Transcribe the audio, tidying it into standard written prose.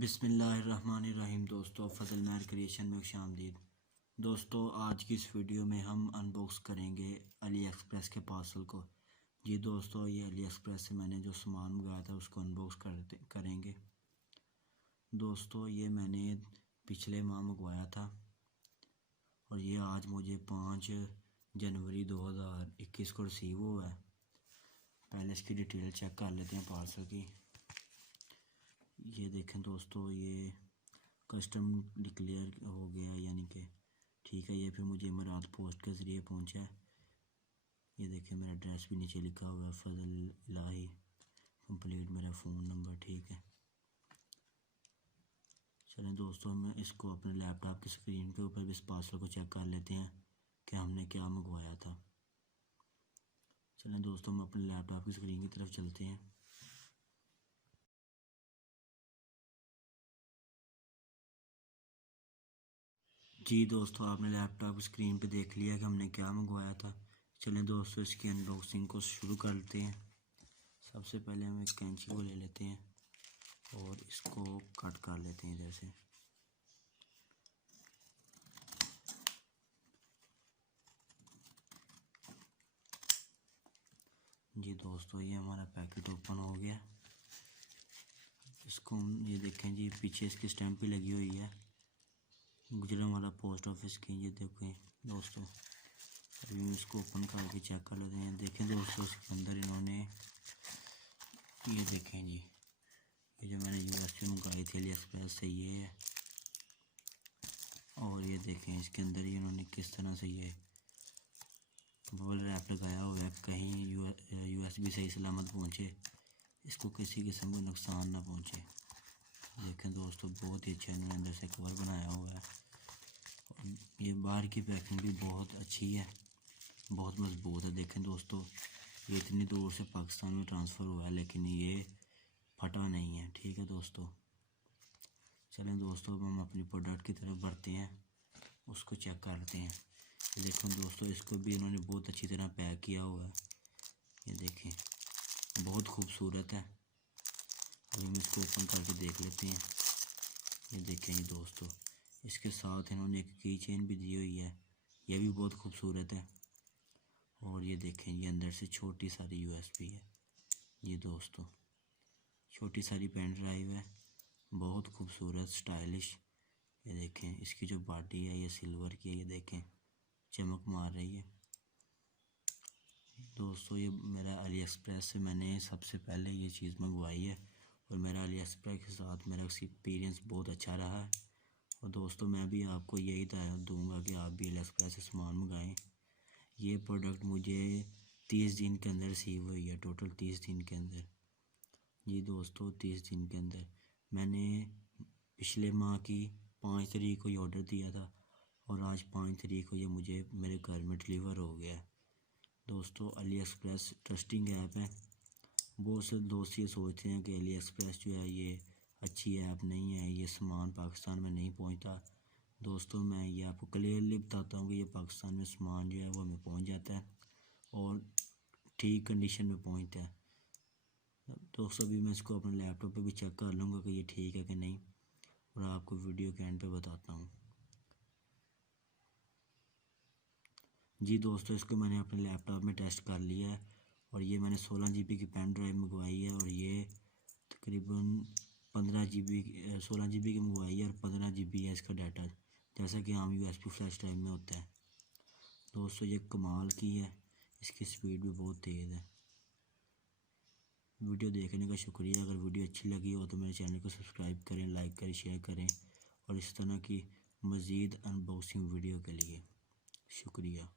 बिस्मिल्लाहिर्रहमानिर्रहीम। दोस्तों, फ़ज़ल महर क्रिएशन में खुशामदीद। दोस्तों, आज की इस वीडियो में हम अनबॉक्स करेंगे अली एक्सप्रेस के पार्सल को। जी दोस्तों, ये अली एक्सप्रेस से मैंने जो सामान मंगाया था उसको अनबॉक्स करेंगे। दोस्तों, ये मैंने पिछले माह मंगवाया था और ये आज मुझे 5 जनवरी 2021 को रिसीव हुआ है। पहले इसकी डिटेल चेक कर लेते हैं पार्सल की। ये देखें दोस्तों, ये कस्टम डिक्लेयर हो गया, यानी कि ठीक है। ये फिर मुझे इमरात पोस्ट के ज़रिए पहुंचा है। ये देखें, मेरा एड्रेस भी नीचे लिखा हुआ है, फजल इलाही कंप्लीट, मेरा फ़ोन नंबर, ठीक है। चलें दोस्तों, हम इसको अपने लैपटॉप की स्क्रीन के ऊपर भी इस पार्सल को चेक कर लेते हैं कि हमने क्या मंगवाया था। चलें दोस्तों, हम अपने लैपटॉप की स्क्रीन की तरफ चलते हैं। जी दोस्तों, आपने लैपटॉप स्क्रीन पे देख लिया कि हमने क्या मंगवाया था। चलें दोस्तों, इसकी अनबॉक्सिंग को शुरू करते हैं। सबसे पहले हम एक कैंची को ले लेते हैं और इसको कट कर लेते हैं इधर से। जी दोस्तों, ये हमारा पैकेट ओपन हो गया। इसको हम ये देखें जी, पीछे इसकी स्टैंप भी लगी हुई है, गुजरांवाला पोस्ट ऑफिस की। ये देखें दोस्तों, अभी हम इसको ओपन करके चेक कर लेते हैं। देखें दोस्तों, इसके अंदर इन्होंने ये देखें जी, ये जो मैंने यूएस से मंगाई थी अली एक्सप्रेस से, ये है। और ये देखें, इसके अंदर ही इन्होंने किस तरह से ये बबल रैप लगाया हुआ है, कहीं यूएसबी सही सलामत पहुँचे, इसको किसी किस्म का नुकसान ना पहुँचे। देखें दोस्तों, बहुत ही अच्छा इन्होंने अंदर से कवर बनाया हुआ है। और ये बाहर की पैकिंग भी बहुत अच्छी है, बहुत मज़बूत है। देखें दोस्तों, ये इतनी दूर से पाकिस्तान में ट्रांसफ़र हुआ है लेकिन ये फटा नहीं है, ठीक है दोस्तों। चलें दोस्तों, अब हम अपनी प्रोडक्ट की तरफ बढ़ते हैं, उसको चेक करते हैं। ये देखो दोस्तों, इसको भी इन्होंने बहुत अच्छी तरह पैक किया हुआ है। ये देखें, बहुत खूबसूरत है। अभी हम इसको ओपन करके देख लेते हैं। ये देखें जी दोस्तों, इसके साथ इन्होंने एक की चेन भी दी हुई है, यह भी बहुत खूबसूरत है। और ये देखें, ये अंदर से छोटी सारी यूएसबी है। ये दोस्तों, छोटी सारी पेन ड्राइव है, बहुत खूबसूरत, स्टाइलिश। ये देखें, इसकी जो बॉडी है ये सिल्वर की है, ये देखें चमक मार रही है। दोस्तों, ये मेरा अली एक्सप्रेस से मैंने सबसे पहले ये चीज़ मंगवाई है और मेरा अली एक्सप्रेस के साथ मेरा एक्सपीरियंस बहुत अच्छा रहा है। और दोस्तों, मैं भी आपको यही हिदायत दूंगा कि आप भी अली एक्सप्रेस से सामान मंगाएं। ये प्रोडक्ट मुझे 30 दिन के अंदर रिसीव हुई है, टोटल 30 दिन के अंदर। जी दोस्तों, 30 दिन के अंदर। मैंने पिछले माह की 5 तारीख को ये ऑर्डर दिया था और आज 5 तारीख को ये मुझे मेरे घर में डिलीवर हो गया है। दोस्तों, अली एक्सप्रेस ट्रस्टिंग ऐप है। बहुत से दोस्त ये सोचते हैं कि अली एक्सप्रेस जो है ये अच्छी ऐप नहीं है, ये सामान पाकिस्तान में नहीं पहुंचता। दोस्तों, मैं ये आपको क्लियरली बताता हूँ कि ये पाकिस्तान में सामान जो है वो हमें पहुंच जाता है और ठीक कंडीशन में पहुंचता है। दोस्तों, अभी मैं इसको अपने लैपटॉप पे भी चेक कर लूँगा कि ये ठीक है कि नहीं, और आपको वीडियो के एंड पे बताता हूँ। जी दोस्तों, इसको मैंने अपने लैपटॉप में टेस्ट कर लिया है और ये मैंने 16 GB की पेन ड्राइव मंगवाई है और ये तकरीबन 15 GB 16 GB की मंगवाई है और 15 GB है इसका डाटा, जैसा कि आम USB फ्लैश ड्राइव में होता है। दोस्तों, ये कमाल की है, इसकी स्पीड भी बहुत तेज़ है। वीडियो देखने का शुक्रिया। अगर वीडियो अच्छी लगी हो तो मेरे चैनल को सब्सक्राइब करें, लाइक करें, शेयर करें और इस तरह की मज़ीद अनबॉक्सिंग वीडियो के लिए शुक्रिया।